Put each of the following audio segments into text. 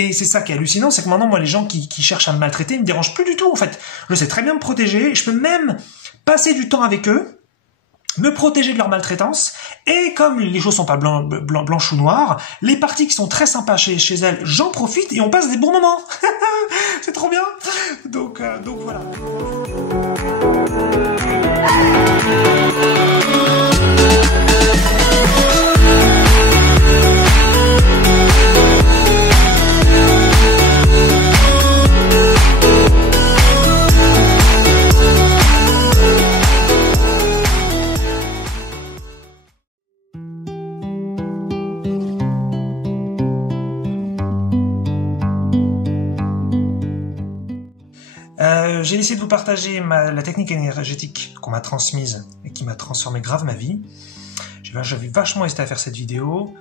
Et c'est ça qui est hallucinant, c'est que maintenant, moi, les gens qui cherchent à me maltraiter, ils me dérangent plus du tout, en fait. Je sais très bien me protéger, je peux même passer du temps avec eux, me protéger de leur maltraitance, et comme les choses sont pas blanches ou noires, les parties qui sont très sympas chez elles, j'en profite et on passe des bons moments. C'est trop bien. Donc voilà. J'ai essayé de vous partager la technique énergétique qu'on m'a transmise et qui m'a transformé grave ma vie. J'avais vachement hésité à faire cette vidéo.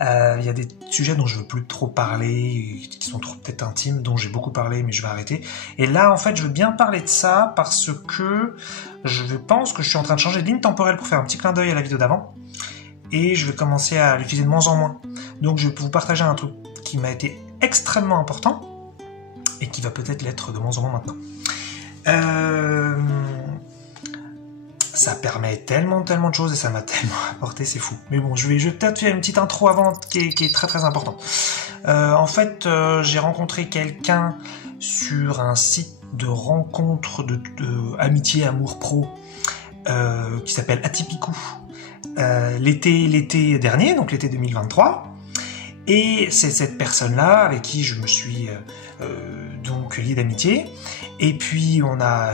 Il y a des sujets dont je veux plus trop parler, qui sont trop peut-être intimes, dont j'ai beaucoup parlé, mais je vais arrêter. Et là, en fait, je veux bien parler de ça parce que je pense que je suis en train de changer de ligne temporelle pour faire un petit clin d'œil à la vidéo d'avant. Et je vais commencer à l'utiliser de moins en moins. Donc je vais vous partager un truc qui m'a été extrêmement important et qui va peut-être l'être de moins en moins maintenant. Ça permet tellement de choses et ça m'a tellement apporté, c'est fou. Mais bon, je vais peut-être faire une petite intro avant qui est très très importante. En fait, j'ai rencontré quelqu'un sur un site de rencontre de amitié, amour pro qui s'appelle Atypicou l'été dernier, donc l'été 2023. Et c'est cette personne-là avec qui je me suis donc lié d'amitié. Et puis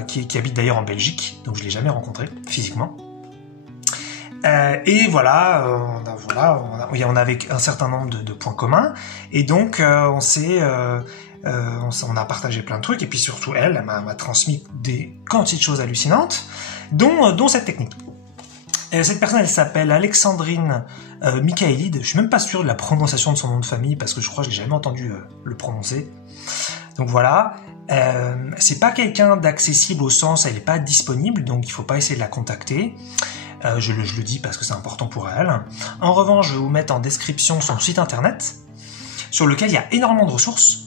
qui habite d'ailleurs en Belgique, donc je l'ai jamais rencontré physiquement. Et voilà, on avait un certain nombre de points communs, et donc on a partagé plein de trucs, et puis surtout elle m'a transmis des quantités de choses hallucinantes, dont cette technique. Cette personne, elle s'appelle Alexandrine Michaelide. Je suis même pas sûr de la prononciation de son nom de famille parce que je crois que je l'ai jamais entendu le prononcer. Donc voilà. C'est pas quelqu'un d'accessible au sens, elle n'est pas disponible, donc il faut pas essayer de la contacter. Je le dis parce que c'est important pour elle. En revanche, je vais vous mettre en description son site internet, sur lequel il y a énormément de ressources.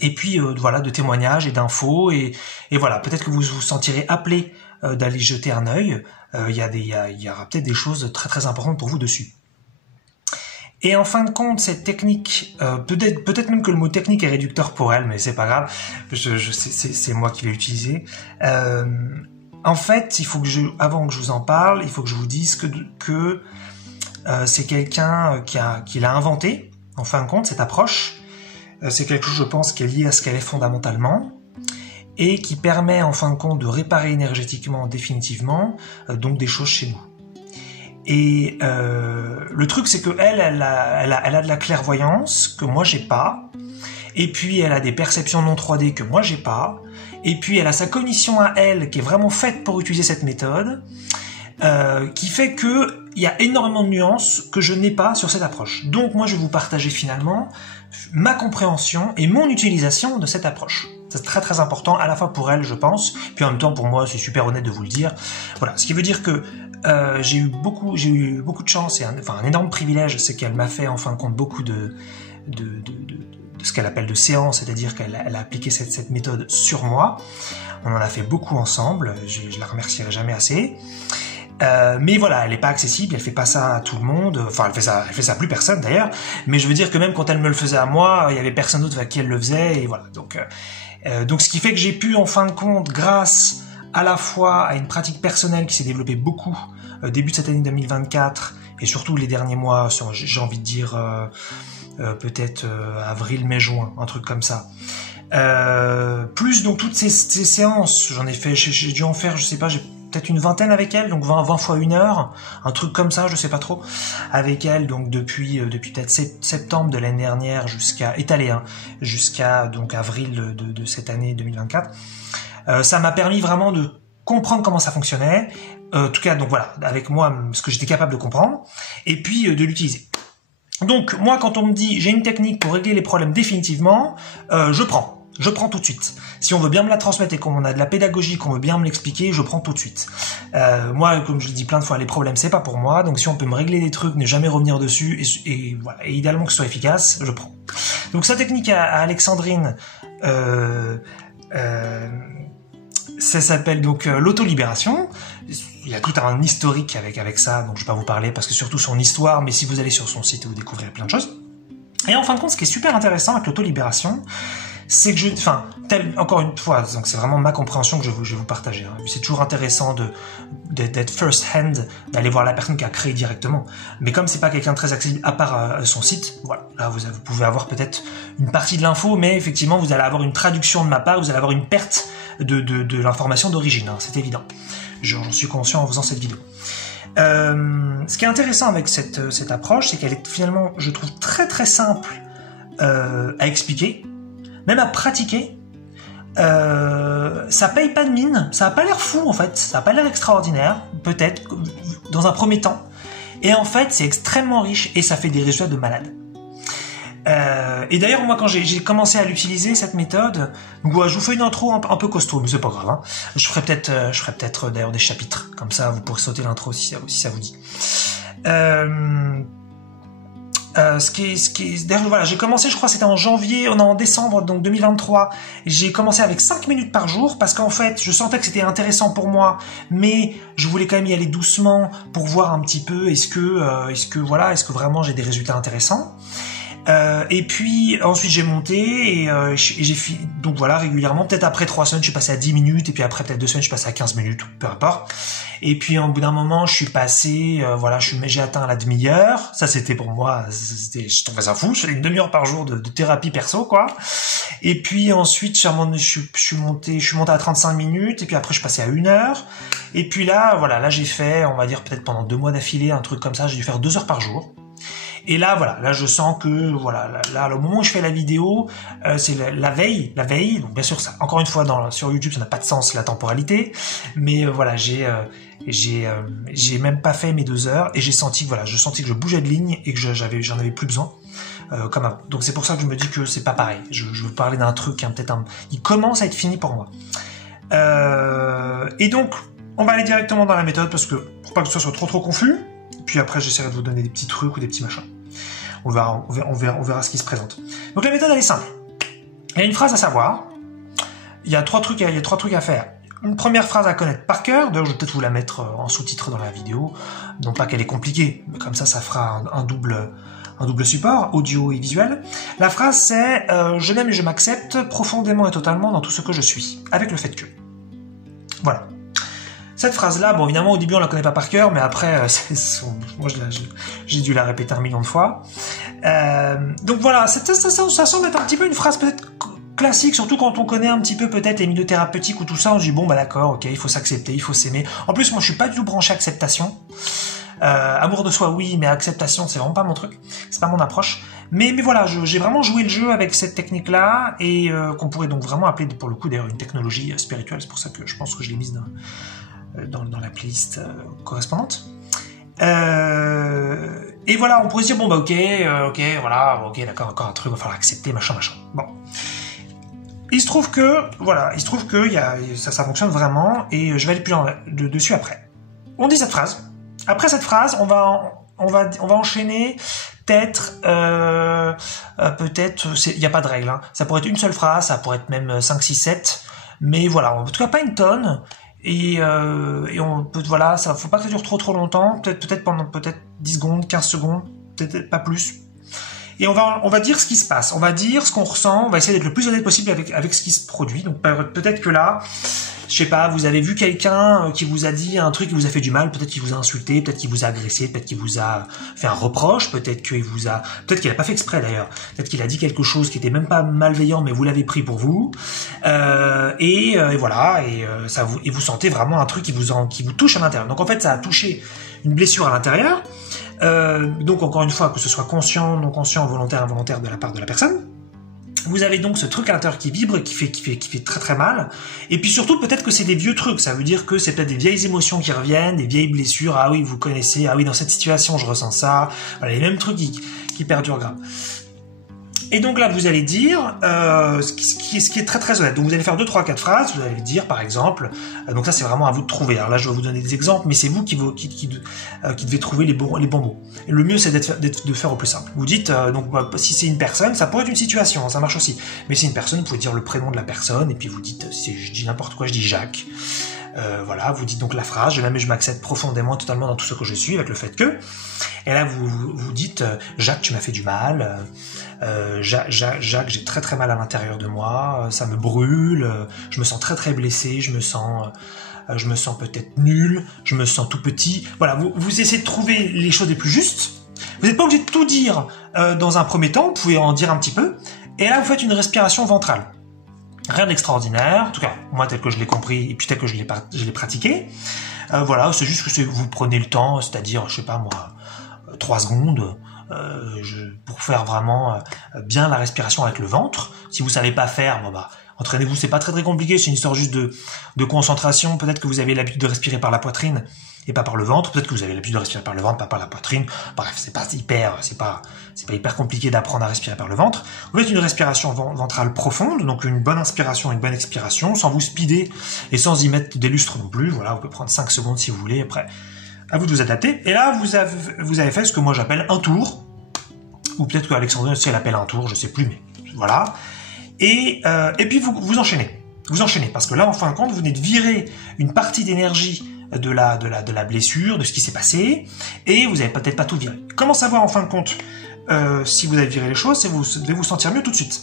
Et puis voilà, de témoignages et d'infos. Et voilà, peut-être que vous vous sentirez appelé d'aller jeter un œil. Il y aura peut-être des choses très très importantes pour vous dessus. Et en fin de compte, cette technique, peut-être même que le mot technique est réducteur pour elle, mais c'est pas grave, c'est moi qui vais l'utiliser. En fait, avant que je vous en parle, il faut que je vous dise que c'est quelqu'un qui l'a inventé, en fin de compte, cette approche. C'est quelque chose, je pense, qui est lié à ce qu'elle est fondamentalement, et qui permet, en fin de compte, de réparer énergétiquement, définitivement, donc des choses chez nous. Et le truc, c'est que elle a de la clairvoyance que moi j'ai pas, et puis elle a des perceptions non 3D que moi j'ai pas, et puis elle a sa cognition à elle qui est vraiment faite pour utiliser cette méthode, qui fait que il y a énormément de nuances que je n'ai pas sur cette approche. Donc moi je vais vous partager finalement ma compréhension et mon utilisation de cette approche. C'est très très important, à la fois pour elle je pense, puis en même temps pour moi c'est super honnête de vous le dire. Voilà, ce qui veut dire que j'ai eu beaucoup de chance et un énorme privilège, c'est qu'elle m'a fait en fin de compte beaucoup de ce qu'elle appelle de séances, c'est-à-dire qu'elle a appliqué cette méthode sur moi. On en a fait beaucoup ensemble, je la remercierai jamais assez. Mais voilà, elle n'est pas accessible, elle fait pas ça à tout le monde, enfin elle fait ça à plus personne d'ailleurs, mais je veux dire que même quand elle me le faisait à moi, il y avait personne d'autre à qui elle le faisait, et voilà. Donc ce qui fait que j'ai pu en fin de compte, grâce à la fois à une pratique personnelle qui s'est développée beaucoup début de cette année 2024, et surtout les derniers mois, j'ai envie de dire peut-être avril, mai, juin, un truc comme ça. Plus donc toutes ces séances, j'ai dû en faire, je sais pas, j'ai peut-être une vingtaine avec elle, donc 20 fois 1 heure, un truc comme ça, je sais pas trop, avec elle, donc depuis peut-être septembre de l'année dernière jusqu'à donc avril de cette année 2024. Ça m'a permis vraiment de comprendre comment ça fonctionnait, en tout cas donc voilà, avec moi ce que j'étais capable de comprendre, et puis de l'utiliser. Donc moi quand on me dit j'ai une technique pour régler les problèmes définitivement, je prends. je prends tout de suite. Si on veut bien me la transmettre et qu'on a de la pédagogie, qu'on veut bien me l'expliquer, je prends tout de suite. Moi, comme je le dis plein de fois, les problèmes, c'est pas pour moi. Donc si on peut me régler des trucs, ne jamais revenir dessus, et voilà, et idéalement que ce soit efficace, je prends. Donc sa technique à Alexandrine, ça s'appelle donc l'autolibération. Il y a tout un historique avec ça, donc je vais pas vous parler parce que surtout son histoire, mais si vous allez sur son site, vous découvrirez plein de choses. Et en fin de compte, ce qui est super intéressant avec l'autolibération, c'est que encore une fois, donc c'est vraiment ma compréhension que je vais vous partager. Hein. C'est toujours intéressant d'être first hand, d'aller voir la personne qui a créé directement. Mais comme c'est pas quelqu'un de très accessible à part son site, voilà, là vous pouvez avoir peut-être une partie de l'info, mais effectivement vous allez avoir une traduction de ma part, vous allez avoir une perte de l'information d'origine, hein, c'est évident. J'en suis conscient en faisant cette vidéo. Ce qui est intéressant avec cette approche, c'est qu'elle est finalement, je trouve, très très simple à expliquer, même à pratiquer. Ça paye pas de mine, ça a pas l'air fou en fait, ça a pas l'air extraordinaire, peut-être, dans un premier temps. Et en fait, c'est extrêmement riche et ça fait des résultats de malade. Et d'ailleurs, moi, quand j'ai commencé à l'utiliser, cette méthode, donc, ouais, je vous fais une intro un peu costaud, mais c'est pas grave. Hein. Je ferai peut-être d'ailleurs des chapitres, comme ça, vous pourrez sauter l'intro si ça vous dit. D'ailleurs, voilà, j'ai commencé, je crois, c'était en décembre, donc 2023. J'ai commencé avec 5 minutes par jour, parce qu'en fait, je sentais que c'était intéressant pour moi, mais je voulais quand même y aller doucement pour voir un petit peu, est-ce que vraiment j'ai des résultats intéressants. Et puis ensuite j'ai monté et j'ai fini, donc voilà, régulièrement, peut-être après 3 semaines je suis passé à 10 minutes et puis après peut-être 2 semaines je suis passé à 15 minutes, peu importe. Et puis au bout d'un moment je suis passé, j'ai atteint la demi-heure. Ça c'était pour moi, je trouvais ça fou, je fais une demi-heure par jour de thérapie perso quoi. Et puis ensuite je suis monté à 35 minutes et puis après je suis passé à 1 heure. Et puis là j'ai fait, on va dire peut-être pendant 2 mois d'affilée, un truc comme ça, j'ai dû faire 2 heures par jour. Et là, là, je sens que, là, au moment où je fais la vidéo, c'est la veille. Donc, bien sûr, ça, encore une fois, sur YouTube, ça n'a pas de sens, la temporalité. Mais, j'ai même pas fait mes 2 heures et j'ai senti que, je bougeais de ligne et que j'en avais plus besoin, comme avant. Donc, c'est pour ça que je me dis que c'est pas pareil. Je veux parler d'un truc, hein, il commence à être fini pour moi. Et donc, on va aller directement dans la méthode parce que, pour pas que ce soit trop confus. Puis après, j'essaierai de vous donner des petits trucs ou des petits machins. On verra ce qui se présente. Donc la méthode, elle est simple. Il y a une phrase à savoir. Il y a 3 trucs à faire. Une première phrase à connaître par cœur. D'ailleurs, je vais peut-être vous la mettre en sous-titre dans la vidéo. Non pas qu'elle est compliquée, mais comme ça fera un double support, audio et visuel. La phrase, c'est je m'aime et je m'accepte profondément et totalement dans tout ce que je suis, avec le fait que. Voilà. Cette phrase-là, bon, évidemment, au début, on la connaît pas par cœur, mais après, moi, j'ai dû la répéter 1 million de fois. Donc voilà, ça semble être un petit peu une phrase peut-être classique, surtout quand on connaît un petit peu peut-être les milieux thérapeutiques ou tout ça, on se dit, bon, bah d'accord, ok, il faut s'accepter, il faut s'aimer. En plus, moi, je suis pas du tout branché acceptation. Amour de soi, oui, mais acceptation, c'est vraiment pas mon truc. C'est pas mon approche. Mais voilà, j'ai vraiment joué le jeu avec cette technique-là, et qu'on pourrait donc vraiment appeler, pour le coup, d'ailleurs, une technologie spirituelle. C'est pour ça que je pense que je l'ai mise dans la playlist correspondante. Et voilà, on pourrait se dire, bon bah ok, d'accord, encore un truc, va falloir accepter, machin. Bon. Il se trouve que ça fonctionne vraiment, et je vais aller plus dessus après. On dit cette phrase. Après cette phrase, on va enchaîner peut-être, il n'y a pas de règle, hein. Ça pourrait être une seule phrase, ça pourrait être même 5, 6, 7, mais voilà, en tout cas pas une tonne. Et on peut, ça faut pas que ça dure trop longtemps, peut-être pendant 10 secondes, 15 secondes, peut-être pas plus. Et on va dire ce qui se passe, on va dire ce qu'on ressent, on va essayer d'être le plus honnête possible avec ce qui se produit. Donc peut-être que là, je sais pas, vous avez vu quelqu'un qui vous a dit un truc qui vous a fait du mal, peut-être qu'il vous a insulté, peut-être qu'il vous a agressé, peut-être qu'il vous a fait un reproche, peut-être qu'il a pas fait exprès d'ailleurs, peut-être qu'il a dit quelque chose qui était même pas malveillant, mais vous l'avez pris pour vous, et vous sentez vraiment un truc qui vous touche à l'intérieur. Donc en fait, ça a touché une blessure à l'intérieur. Donc encore une fois, que ce soit conscient, non conscient, volontaire, involontaire de la part de la personne. Vous avez donc ce truc à l'intérieur qui vibre et qui fait très très mal. Et puis surtout, peut-être que c'est des vieux trucs. Ça veut dire que c'est peut-être des vieilles émotions qui reviennent, des vieilles blessures. Ah oui, vous connaissez. Ah oui, dans cette situation, je ressens ça. Voilà, les mêmes trucs qui perdurent grave. Et donc là, vous allez dire ce qui est très très honnête. Donc vous allez faire 2, 3, 4 phrases. Vous allez dire, par exemple, donc ça c'est vraiment à vous de trouver. Alors là, je vais vous donner des exemples, mais c'est vous qui devez trouver les bons mots. Et le mieux, c'est de faire au plus simple. Vous dites, si c'est une personne, ça pourrait être une situation, ça marche aussi. Mais si c'est une personne, vous pouvez dire le prénom de la personne, et puis vous dites, si je dis n'importe quoi, je dis Jacques. Voilà, vous dites donc la phrase, je m'accepte profondément, totalement dans tout ce que je suis, avec le fait que. Et là, vous dites, Jacques, tu m'as fait du mal. Jacques, j'ai très très mal à l'intérieur de moi, ça me brûle, je me sens très très blessé, je me sens peut-être nul, je me sens tout petit. Voilà, vous essayez de trouver les choses les plus justes. Vous n'êtes pas obligé de tout dire dans un premier temps, vous pouvez en dire un petit peu. Et là, vous faites une respiration ventrale. Rien d'extraordinaire, en tout cas, moi tel que je l'ai compris, et puis tel que je l'ai pratiqué. Voilà, c'est juste que vous prenez le temps, c'est-à-dire, je sais pas moi, 3 secondes, pour faire vraiment bien la respiration avec le ventre. Si vous savez pas faire, entraînez-vous, c'est pas très très compliqué, c'est une histoire juste de concentration. Peut-être que vous avez l'habitude de respirer par la poitrine et pas par le ventre. Peut-être que vous avez l'habitude de respirer par le ventre, pas par la poitrine. Bref, c'est pas hyper compliqué d'apprendre à respirer par le ventre. Vous faites une respiration ventrale profonde, donc une bonne inspiration et une bonne expiration, sans vous speeder et sans y mettre des lustres non plus. Voilà, vous pouvez prendre 5 secondes si vous voulez. Après, à vous de vous adapter. Et là, vous avez fait ce que moi j'appelle un tour, ou peut-être qu'Alexandrine aussi elle appelle un tour, je sais plus, mais voilà. Et puis vous enchaînez. Vous enchaînez, parce que là, en fin de compte, vous venez de virer une partie d'énergie de la blessure, de ce qui s'est passé, et vous n'avez peut-être pas tout viré. Comment savoir en fin de compte si vous avez viré les choses? C'est vous devez vous sentir mieux tout de suite.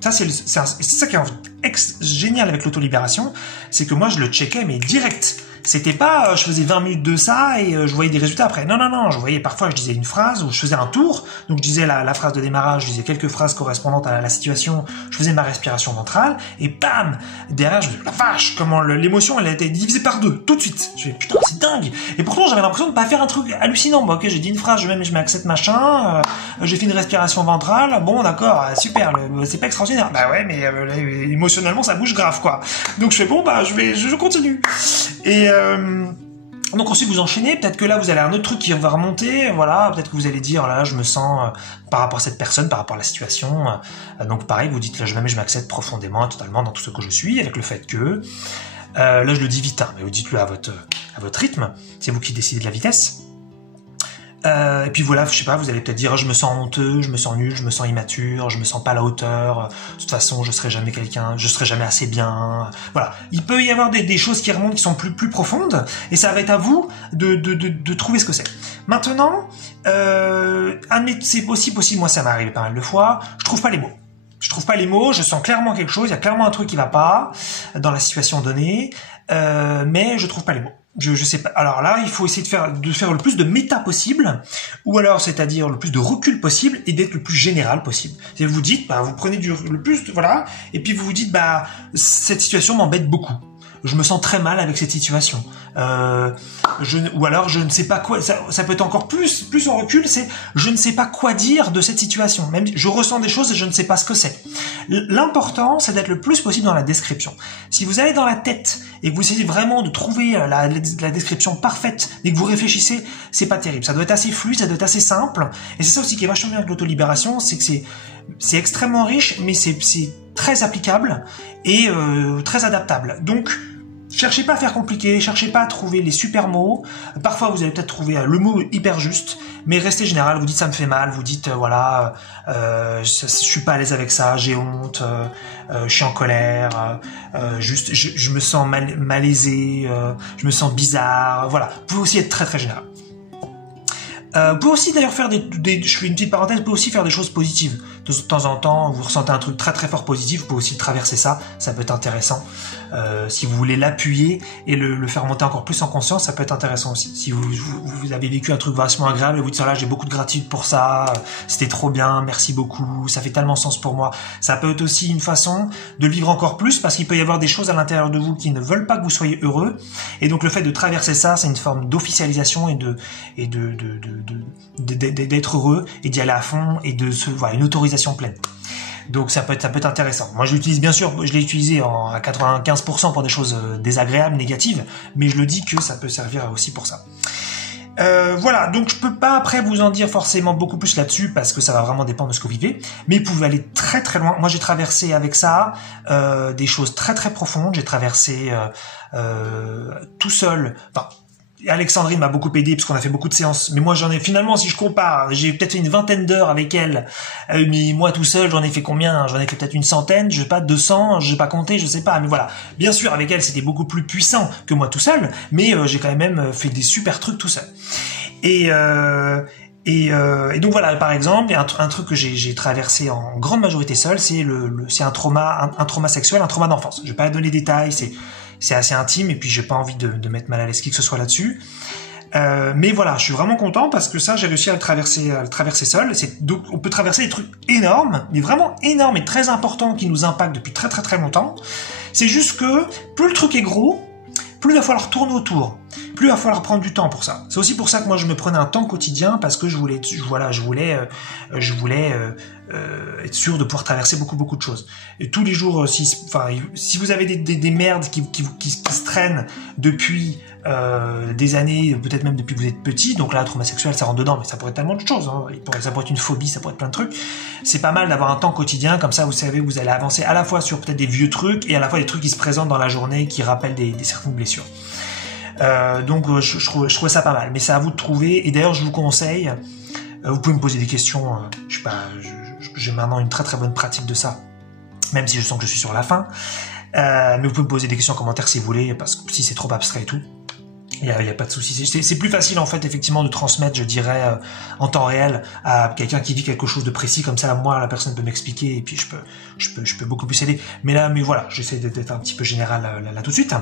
Ça, c'est ça qui est génial avec l'autolibération, c'est que moi je le checkais mais direct. C'était pas je faisais 20 minutes de ça et je voyais des résultats après. Non, je voyais parfois je disais une phrase ou je faisais un tour. Donc je disais la phrase de démarrage, je disais quelques phrases correspondantes à la situation, je faisais ma respiration ventrale et bam, derrière je me disais la vache, comment l'émotion elle a été divisée par 2 tout de suite. Je me disais putain, c'est dingue. Et pourtant j'avais l'impression de pas faire un truc hallucinant. Bon, OK, j'ai dit une phrase, je m'accepte machin, j'ai fait une respiration ventrale. Bon, d'accord, super, c'est pas extraordinaire. Bah ouais, mais émotionnellement ça bouge grave quoi. Donc je fais bon je continue. Et donc ensuite vous enchaînez, peut-être que là vous allez un autre truc qui va remonter, voilà, peut-être que vous allez dire là je me sens par rapport à cette personne, par rapport à la situation, donc pareil vous dites là je m'accepte profondément, totalement dans tout ce que je suis, avec le fait que là je le dis vite, mais vous dites-le à votre rythme, c'est vous qui décidez de la vitesse. Et puis voilà, je sais pas, vous allez peut-être dire je me sens honteux, je me sens nul, je me sens immature, je me sens pas à la hauteur, de toute façon je serai jamais quelqu'un, je serai jamais assez bien. Voilà, il peut y avoir des choses qui remontent qui sont plus profondes et ça va être à vous de trouver ce que c'est. Maintenant, c'est aussi possible, moi ça m'est arrivé pas mal de fois, je trouve pas les mots. Je sens clairement quelque chose, il y a clairement un truc qui va pas dans la situation donnée, mais je trouve pas les mots. Je sais pas. Alors là, il faut essayer de faire le plus de méta possible, ou alors c'est-à-dire le plus de recul possible et d'être le plus général possible. Et vous dites, vous prenez le plus, voilà, et puis vous vous dites, cette situation m'embête beaucoup. Je me sens très mal avec cette situation. Ou alors je ne sais pas quoi. Ça peut être encore plus en recul. C'est je ne sais pas quoi dire de cette situation. Même je ressens des choses et je ne sais pas ce que c'est. L'important, c'est d'être le plus possible dans la description. Si vous allez dans la tête et que vous essayez vraiment de trouver la description parfaite et que vous réfléchissez, c'est pas terrible. Ça doit être assez fluide, ça doit être assez simple. Et c'est ça aussi qui est vachement bien avec l'autolibération, c'est que c'est extrêmement riche, mais c'est très applicable et très adaptable. Donc, cherchez pas à faire compliqué, cherchez pas à trouver les super mots. Parfois, vous allez peut-être trouver le mot hyper juste, mais restez général. Vous dites ça me fait mal, vous dites je suis pas à l'aise avec ça, j'ai honte, je suis en colère, je me sens malaisé, je me sens bizarre. Voilà, vous pouvez aussi être très très général. Vous pouvez aussi d'ailleurs faire je fais une petite parenthèse, vous pouvez aussi faire des choses positives. De temps en temps, vous ressentez un truc très très fort positif, vous pouvez aussi traverser ça peut être intéressant. Si vous voulez l'appuyer et le faire monter encore plus en conscience, ça peut être intéressant aussi. Si vous avez vécu un truc vachement agréable et vous dites là j'ai beaucoup de gratitude pour ça, c'était trop bien, merci beaucoup, ça fait tellement sens pour moi. Ça peut être aussi une façon de le vivre encore plus parce qu'il peut y avoir des choses à l'intérieur de vous qui ne veulent pas que vous soyez heureux. Et donc le fait de traverser ça, c'est une forme d'officialisation et d'être heureux et d'y aller à fond et une autorisation pleine. Donc ça peut être intéressant. Moi je l'utilise bien sûr, je l'ai utilisé à 95% pour des choses désagréables, négatives, mais je le dis que ça peut servir aussi pour ça. Voilà, donc je peux pas après vous en dire forcément beaucoup plus là-dessus parce que ça va vraiment dépendre de ce que vous vivez, mais vous pouvez aller très très loin. Moi j'ai traversé avec ça des choses très très profondes, j'ai traversé tout seul, enfin Alexandrine m'a beaucoup aidé parce qu'on a fait beaucoup de séances, mais moi j'en ai finalement, si je compare, j'ai peut-être fait une vingtaine d'heures avec elle, mais moi tout seul j'en ai fait combien? J'en ai fait peut-être une centaine, je sais pas, 200, je vais pas compter, je sais pas, mais voilà. Bien sûr avec elle c'était beaucoup plus puissant que moi tout seul, mais j'ai quand même fait des super trucs tout seul. Et donc voilà, par exemple, un truc que j'ai traversé en grande majorité seul, c'est c'est un trauma sexuel, un trauma d'enfance. Je vais pas donner des détails, c'est assez intime et puis j'ai pas envie de mettre mal à l'aise qui que ce soit là-dessus. Mais voilà, je suis vraiment content parce que ça, j'ai réussi à le traverser seul. Donc, on peut traverser des trucs énormes, mais vraiment énormes et très importants qui nous impactent depuis très très très longtemps. C'est juste que plus le truc est gros, plus il va falloir tourner autour, plus il va falloir prendre du temps pour ça. C'est aussi pour ça que moi je me prenais un temps quotidien parce que je voulais être sûr de pouvoir traverser beaucoup de choses. Et tous les jours, si vous avez des merdes qui se traînent depuis des années, peut-être même depuis que vous êtes petit, donc là, trauma sexuel, ça rentre dedans, mais ça pourrait être tellement de choses, hein. Ça pourrait être une phobie, ça pourrait être plein de trucs. C'est pas mal d'avoir un temps quotidien, comme ça, vous savez, vous allez avancer à la fois sur peut-être des vieux trucs, et à la fois des trucs qui se présentent dans la journée, qui rappellent des certaines blessures. Donc, je trouvais ça pas mal, mais c'est à vous de trouver, et d'ailleurs, je vous conseille, vous pouvez me poser des questions, je sais pas, j'ai maintenant une très très bonne pratique de ça, même si je sens que je suis sur la fin, mais vous pouvez me poser des questions en commentaire si vous voulez, parce que si c'est trop abstrait et tout, il y a pas de souci. C'est plus facile en fait effectivement de transmettre, je dirais, en temps réel à quelqu'un qui vit quelque chose de précis, comme ça moi la personne peut m'expliquer et puis je peux beaucoup plus aider. Mais voilà, j'essaie d'être un petit peu général là tout de suite.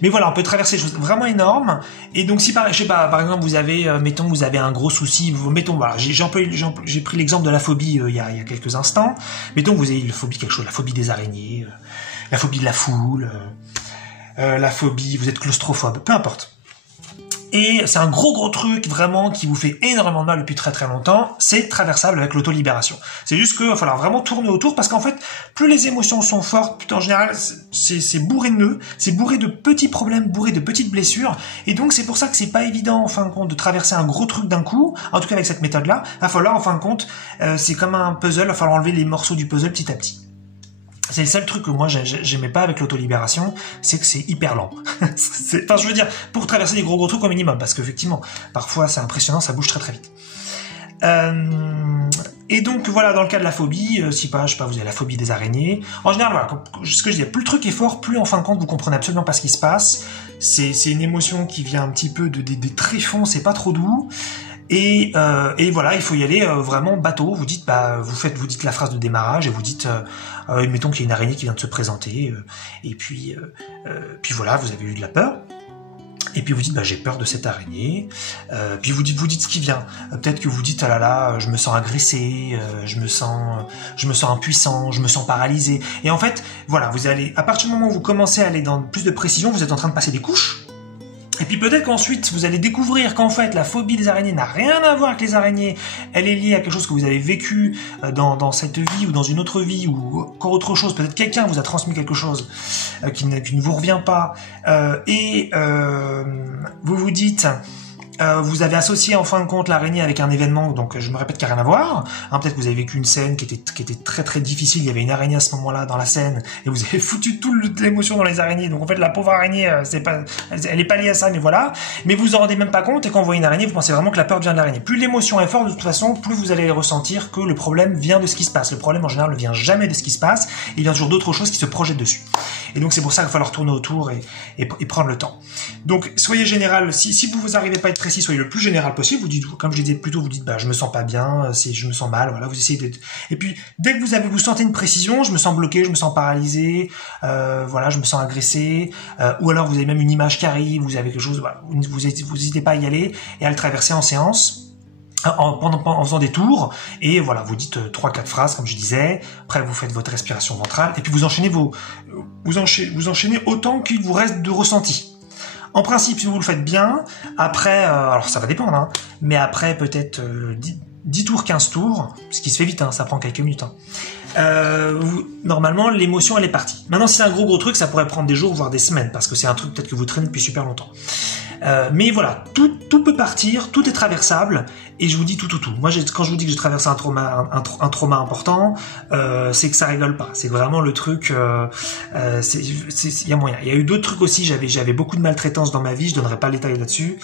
Mais voilà, on peut traverser des choses vraiment énormes. Et donc si je sais pas, par exemple vous avez, mettons vous avez un gros souci, mettons voilà, j'ai pris l'exemple de la phobie il y a quelques instants. Mettons que vous avez la phobie quelque chose, la phobie des araignées, la phobie de la foule. La phobie, vous êtes claustrophobe, peu importe. Et c'est un gros truc vraiment qui vous fait énormément de mal depuis très très longtemps, c'est traversable avec l'autolibération. C'est juste qu'il va falloir vraiment tourner autour parce qu'en fait, plus les émotions sont fortes, plus en général, c'est bourré de nœuds, c'est bourré de petits problèmes, bourré de petites blessures, et donc c'est pour ça que c'est pas évident en fin de compte de traverser un gros truc d'un coup, en tout cas avec cette méthode-là, il va falloir en fin de compte, c'est comme un puzzle, il va falloir enlever les morceaux du puzzle petit à petit. C'est le seul truc que moi j'aimais pas avec l'autolibération, c'est que c'est hyper lent. Enfin, je veux dire, pour traverser des gros trucs au minimum, parce qu'effectivement, parfois c'est impressionnant, ça bouge très très vite. Et donc voilà, dans le cas de la phobie, je sais pas, vous avez la phobie des araignées. En général, voilà, ce que je disais, plus le truc est fort, plus en fin de compte vous comprenez absolument pas ce qui se passe. C'est une émotion qui vient un petit peu des tréfonds, c'est pas trop doux. Et voilà, il faut y aller vraiment bateau. Vous dites, vous dites la phrase de démarrage et vous dites, mettons qu'il y a une araignée qui vient de se présenter, et puis voilà, vous avez eu de la peur. Et puis vous dites, j'ai peur de cette araignée. Puis vous dites ce qui vient. Peut-être que vous dites, ah là là, je me sens agressé, je me sens impuissant, je me sens paralysé. Et en fait, voilà, vous allez, à partir du moment où vous commencez à aller dans plus de précision, vous êtes en train de passer des couches. Et puis peut-être qu'ensuite, vous allez découvrir qu'en fait, la phobie des araignées n'a rien à voir avec les araignées. Elle est liée à quelque chose que vous avez vécu dans cette vie ou dans une autre vie ou encore autre chose. Peut-être quelqu'un vous a transmis quelque chose qui ne vous revient pas. Vous vous dites... vous avez associé en fin de compte l'araignée avec un événement, donc je me répète, qui n'a rien à voir. Peut-être que vous avez vécu une scène qui était très très difficile, il y avait une araignée à ce moment-là dans la scène, et vous avez foutu toute l'émotion dans les araignées, donc en fait la pauvre araignée, elle est pas liée à ça, mais voilà. Mais vous en rendez même pas compte, et quand vous voyez une araignée, vous pensez vraiment que la peur vient de l'araignée. Plus l'émotion est forte, de toute façon, plus vous allez ressentir que le problème vient de ce qui se passe. Le problème en général ne vient jamais de ce qui se passe, il vient toujours d'autres choses qui se projettent dessus. Et donc c'est pour ça qu'il va falloir tourner autour et prendre le temps. Donc soyez général, si vous arrivez pas à être précis, soyez le plus général possible. Vous dites, comme je disais plus tôt, vous dites, je me sens pas bien, je me sens mal, voilà, vous essayez d'être... Et puis, dès que vous sentez une précision, je me sens bloqué, je me sens paralysé, voilà, je me sens agressé, ou alors vous avez même une image qui arrive, vous avez quelque chose, voilà, vous n'hésitez pas à y aller et à le traverser en séance. En faisant des tours, et voilà, vous dites 3-4 phrases, comme je disais, après vous faites votre respiration ventrale, et puis vous enchaînez vous enchaînez autant qu'il vous reste de ressenti. En principe, si vous le faites bien, après, alors ça va dépendre, hein, mais après peut-être 10 tours, 15 tours, ce qui se fait vite, ça prend quelques minutes. Normalement, l'émotion, elle est partie. Maintenant, si c'est un gros truc, ça pourrait prendre des jours, voire des semaines, parce que c'est un truc peut-être que vous traînez depuis super longtemps. Mais voilà, tout peut partir, tout est traversable, et je vous dis tout. Moi, quand je vous dis que j'ai traversé un trauma important, c'est que ça rigole pas. C'est vraiment le truc. Il y a moyen. Il y a eu d'autres trucs aussi. J'avais beaucoup de maltraitance dans ma vie. Je donnerai pas le détail là-dessus.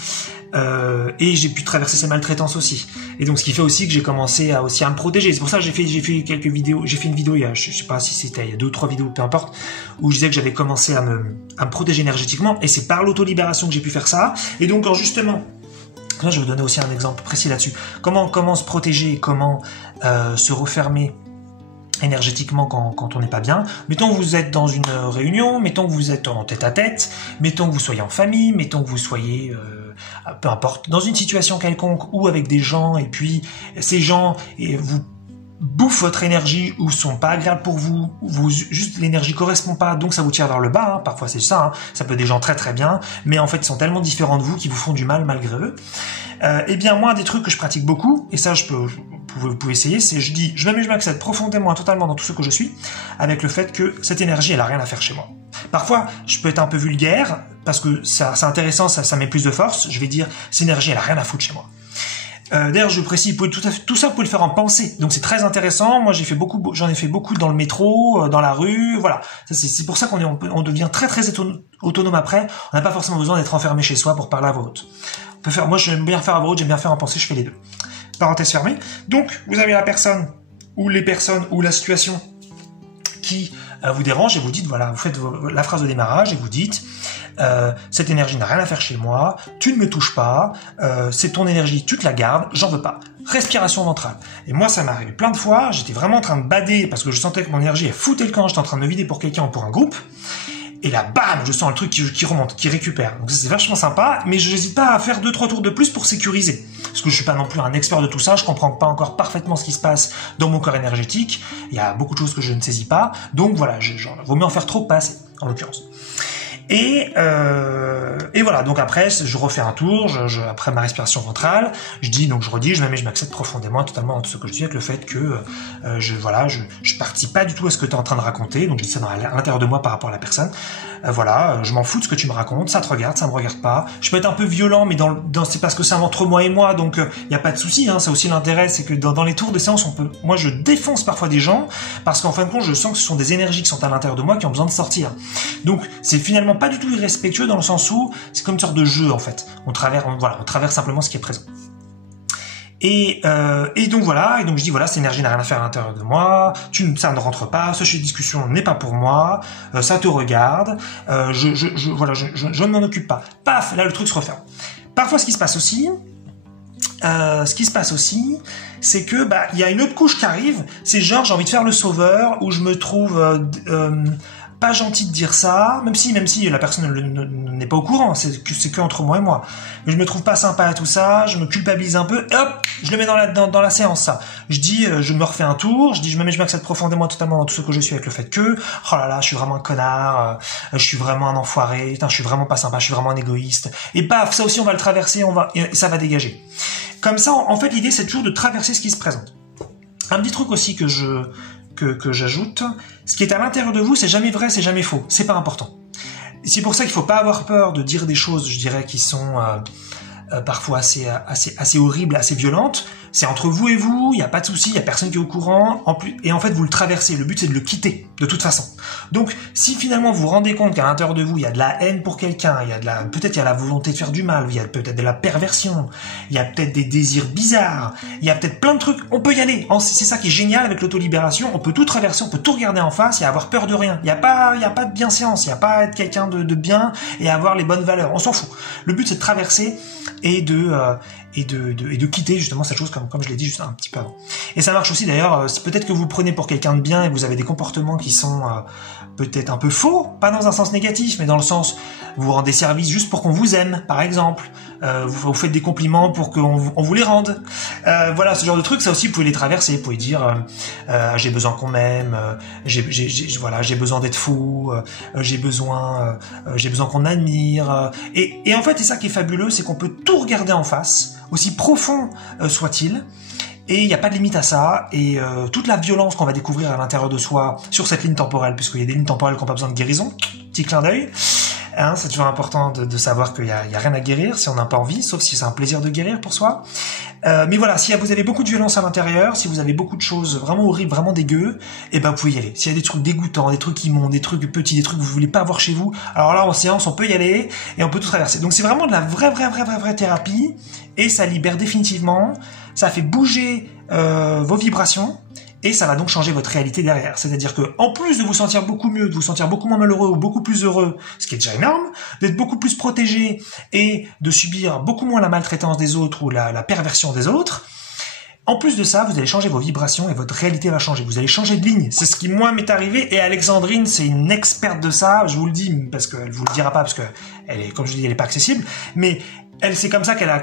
Et j'ai pu traverser ces maltraitances aussi. Et donc, ce qui fait aussi que j'ai commencé à me protéger. C'est pour ça que j'ai fait quelques vidéos. J'ai fait une vidéo je sais pas si c'était il y a 2 ou 3 vidéos, peu importe, où je disais que j'avais commencé à me protéger énergétiquement. Et c'est par l'autolibération que j'ai pu faire ça. Et donc, quand justement, là, je vais vous donner aussi un exemple précis là-dessus. Comment se protéger, comment se refermer énergétiquement quand on n'est pas bien. Mettons que vous êtes dans une réunion, mettons que vous êtes en tête-à-tête, mettons que vous soyez en famille, mettons que vous soyez, peu importe, dans une situation quelconque ou avec des gens, et puis ces gens vous bouffent votre énergie ou sont pas agréables pour vous, juste l'énergie correspond pas, donc ça vous tire vers le bas, hein. Parfois c'est ça, hein. Ça peut être des gens très très bien, mais en fait ils sont tellement différents de vous qu'ils vous font du mal malgré eux. Eh bien moi, un des trucs que je pratique beaucoup, et ça vous pouvez essayer, c'est je m'accepte profondément, totalement dans tout ce que je suis, avec le fait que cette énergie elle a rien à faire chez moi. Parfois je peux être un peu vulgaire, parce que c'est intéressant, ça met plus de force, je vais dire cette énergie elle a rien à foutre chez moi. D'ailleurs, je précise, tout ça, vous pouvez le faire en pensée. Donc, c'est très intéressant. Moi, j'en ai fait beaucoup dans le métro, dans la rue, voilà. C'est pour ça qu'on devient très, très autonome après. On n'a pas forcément besoin d'être enfermé chez soi pour parler à voix haute. Moi, j'aime bien faire à voix haute, j'aime bien faire en pensée, je fais les deux. Parenthèse fermée. Donc, vous avez la personne, ou les personnes, ou la situation qui vous dérange, et vous dites, voilà, vous faites la phrase de démarrage, et vous dites, cette énergie n'a rien à faire chez moi, tu ne me touches pas, c'est ton énergie, tu te la gardes, j'en veux pas. Respiration ventrale. Et moi, ça m'est arrivé plein de fois, j'étais vraiment en train de bader, parce que je sentais que mon énergie, elle foutait le camp, j'étais en train de me vider pour quelqu'un ou pour un groupe, et là, bam, je sens le truc qui remonte, qui récupère. Donc c'est vachement sympa, mais je n'hésite pas à faire 2-3 tours de plus pour sécuriser. Parce que je suis pas non plus un expert de tout ça, je comprends pas encore parfaitement ce qui se passe dans mon corps énergétique, il y a beaucoup de choses que je ne saisis pas, donc voilà, vaut mieux en faire trop, pas assez, en l'occurrence. Et voilà, donc après, je refais un tour, après ma respiration ventrale, je redis, je m'accepte profondément, totalement dans tout ce que je dis, avec le fait que je participe pas du tout à ce que tu es en train de raconter, donc je dis ça à l'intérieur de moi par rapport à la personne. Je m'en fous de ce que tu me racontes, ça te regarde, ça me regarde pas. Je peux être un peu violent, mais c'est parce que c'est entre moi et moi, donc y a pas de souci, hein, c'est aussi l'intérêt, c'est que dans les tours de séance, moi je défonce parfois des gens, parce qu'en fin de compte, je sens que ce sont des énergies qui sont à l'intérieur de moi qui ont besoin de sortir. Donc c'est finalement pas du tout irrespectueux dans le sens où c'est comme une sorte de jeu en fait. On traverse simplement ce qui est présent. Et donc voilà, et donc je dis voilà, cette énergie n'a rien à faire à l'intérieur de moi, ça ne rentre pas, ce sujet de discussion n'est pas pour moi, ça te regarde, je ne m'en occupe pas. Paf, là le truc se referme. Parfois ce qui se passe aussi, c'est que il y a une autre couche qui arrive, c'est genre j'ai envie de faire le sauveur, où je me trouve pas gentil de dire ça, même si la personne n'est pas au courant, c'est que entre moi et moi. Mais je me trouve pas sympa à tout ça, je me culpabilise un peu, et hop, je le mets dans la séance, ça. Je dis, je me refais un tour, je m'accepte profondément, totalement dans tout ce que je suis, avec le fait que, oh là là, je suis vraiment un connard, je suis vraiment un enfoiré, putain, je suis vraiment pas sympa, je suis vraiment un égoïste. Et paf, ça aussi on va le traverser, et ça va dégager. Comme ça, en fait, l'idée c'est toujours de traverser ce qui se présente. Un petit truc aussi que j'ajoute, ce qui est à l'intérieur de vous, c'est jamais vrai, c'est jamais faux, c'est pas important. C'est pour ça qu'il faut pas avoir peur de dire des choses, je dirais, qui sont parfois assez horribles, assez violentes. C'est entre vous et vous, il n'y a pas de souci, il n'y a personne qui est au courant, et en fait vous le traversez, le but c'est de le quitter, de toute façon. Donc si finalement vous vous rendez compte qu'à l'intérieur de vous il y a de la haine pour quelqu'un, peut-être il y a la volonté de faire du mal, il y a peut-être de la perversion, il y a peut-être des désirs bizarres, il y a peut-être plein de trucs, on peut y aller, c'est ça qui est génial avec l'autolibération, on peut tout traverser, on peut tout regarder en face et avoir peur de rien, il n'y a pas de bienséance, il n'y a pas à être quelqu'un de bien et avoir les bonnes valeurs, on s'en fout. Le but c'est de traverser et de quitter justement cette chose comme je l'ai dit juste un petit peu avant. Et ça marche aussi d'ailleurs, peut-être que vous le prenez pour quelqu'un de bien et vous avez des comportements qui sont peut-être un peu faux, pas dans un sens négatif, mais dans le sens vous rendez service juste pour qu'on vous aime, par exemple, vous faites des compliments pour qu'on vous les rende. Voilà, ce genre de trucs, ça aussi vous pouvez les traverser, vous pouvez dire j'ai besoin qu'on m'aime, j'ai besoin d'être fou, j'ai besoin qu'on m'admire. Et en fait, c'est ça qui est fabuleux, c'est qu'on peut tout regarder en face, aussi profond soit-il, et il n'y a pas de limite à ça, et toute la violence qu'on va découvrir à l'intérieur de soi sur cette ligne temporelle, puisqu'il y a des lignes temporelles qui n'ont pas besoin de guérison, petit clin d'œil, Hein, c'est toujours important de savoir qu'il y a rien à guérir si on n'a pas envie, sauf si c'est un plaisir de guérir pour soi. Mais voilà, si vous avez beaucoup de violence à l'intérieur, si vous avez beaucoup de choses vraiment horribles, vraiment dégueu, et ben vous pouvez y aller. S'il y a des trucs dégoûtants, des trucs immondes, des trucs petits, des trucs que vous voulez pas avoir chez vous, alors là en séance on peut y aller et on peut tout traverser. Donc c'est vraiment de la vraie thérapie et ça libère définitivement, ça fait bouger vos vibrations. Et ça va donc changer votre réalité derrière. C'est-à-dire que, en plus de vous sentir beaucoup mieux, de vous sentir beaucoup moins malheureux ou beaucoup plus heureux, ce qui est déjà énorme, d'être beaucoup plus protégé et de subir beaucoup moins la maltraitance des autres ou la perversion des autres, en plus de ça, vous allez changer vos vibrations et votre réalité va changer. Vous allez changer de ligne. C'est ce qui, moi, m'est arrivé. Et Alexandrine, c'est une experte de ça. Je vous le dis parce qu'elle vous le dira pas parce que elle est, comme je dis, elle est pas accessible. Mais elle, c'est comme ça qu'elle a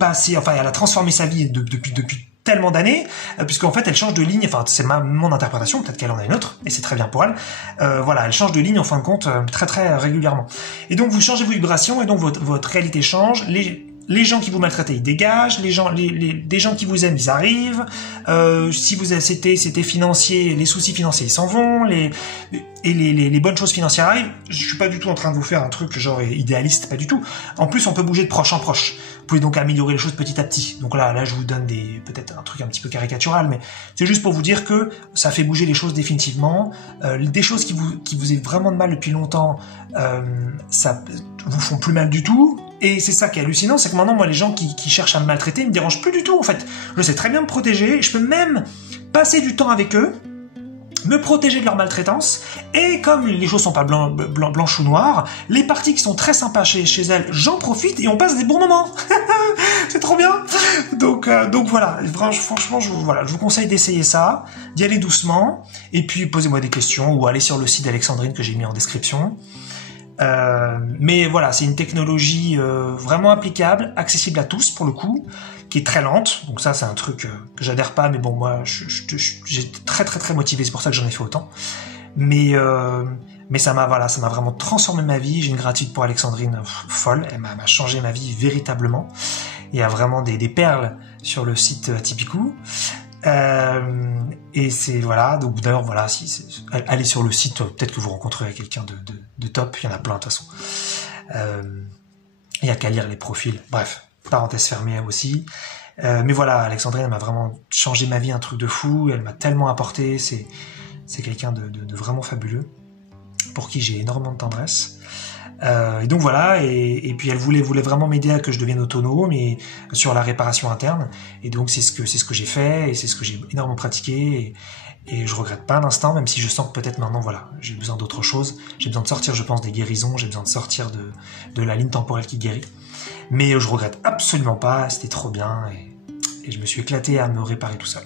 passé, enfin, elle a transformé sa vie depuis tellement d'années, puisqu'en fait elle change de ligne, enfin c'est mon interprétation, peut-être qu'elle en a une autre, et c'est très bien pour elle, voilà, elle change de ligne en fin de compte très régulièrement. Et donc vous changez vos vibrations, et donc votre réalité change, les gens qui vous maltraitaient, ils dégagent, des gens qui vous aiment, ils arrivent, si c'était financier, les soucis financiers, ils s'en vont, les bonnes choses financières arrivent. Je suis pas du tout en train de vous faire un truc genre idéaliste, pas du tout. En plus, on peut bouger de proche en proche. Vous pouvez donc améliorer les choses petit à petit. Donc là, je vous donne peut-être un truc un petit peu caricatural, mais c'est juste pour vous dire que ça fait bouger les choses définitivement. Des choses qui vous est vraiment de mal depuis longtemps, ça vous font plus mal du tout. Et c'est ça qui est hallucinant, c'est que maintenant, moi, les gens qui cherchent à me maltraiter, ils me dérangent plus du tout, en fait. Je sais très bien me protéger, je peux même passer du temps avec eux, me protéger de leur maltraitance, et comme les choses sont pas blanches ou noires, les parties qui sont très sympas chez elles, j'en profite et on passe des bons moments. C'est trop bien. Donc voilà, franchement, je vous conseille d'essayer ça, d'y aller doucement, et puis posez-moi des questions, ou allez sur le site d'Alexandrine que j'ai mis en description. Mais voilà, c'est une technologie vraiment applicable, accessible à tous pour le coup, qui est très lente. Donc ça, c'est un truc que j'adhère pas, mais bon, moi, j'ai très motivé, c'est pour ça que j'en ai fait autant. Mais ça m'a vraiment transformé ma vie. J'ai une gratitude pour Alexandrine folle. Elle m'a changé ma vie véritablement. Il y a vraiment des perles sur le site Tipeee. Et c'est voilà, donc d'ailleurs voilà, allez sur le site, peut-être que vous rencontrerez quelqu'un de top, il y en a plein de toute façon. Il y a qu'à lire les profils, bref, parenthèse fermée aussi. Mais voilà, Alexandrine, elle m'a vraiment changé ma vie, un truc de fou, elle m'a tellement apporté, c'est quelqu'un de vraiment fabuleux, pour qui j'ai énormément de tendresse. Et donc voilà, et puis elle voulait vraiment m'aider à que je devienne autonome et sur la réparation interne, et donc c'est ce que j'ai fait, et c'est ce que j'ai énormément pratiqué, et je regrette pas un instant, même si je sens que peut-être maintenant voilà, j'ai besoin d'autre chose, j'ai besoin de sortir, je pense, des guérisons, j'ai besoin de sortir de la ligne temporelle qui guérit, mais je regrette absolument pas, c'était trop bien, et je me suis éclaté à me réparer tout seul.